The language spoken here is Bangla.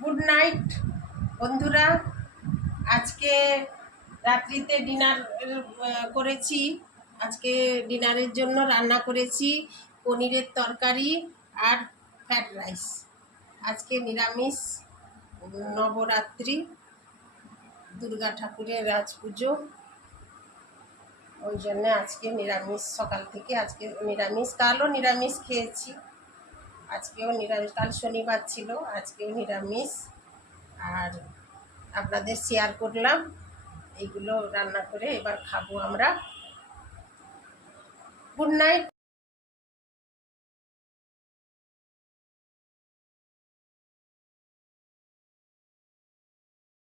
গুড নাইট বন্ধুরা। আজকে রাত্রিতে ডিনার করেছি। আজকে ডিনারের জন্য রান্না করেছি পনিরের তরকারি আর ফ্রাইড রাইস। আজকে নিরামিষ, নবরাত্রি, দুর্গা ঠাকুরের রাজ পুজো, ওই জন্যে আজকে নিরামিষ। সকাল থেকে আজকে নিরামিষ, কালও নিরামিষ খেয়েছি, আজকেও নিরামিষ। কাল শনিবার ছিল, আজকেও নিরামিষ। আর আপনাদের শেয়ার করলাম এইগুলো রান্না করে, এবার খাবো আমরা। Good night.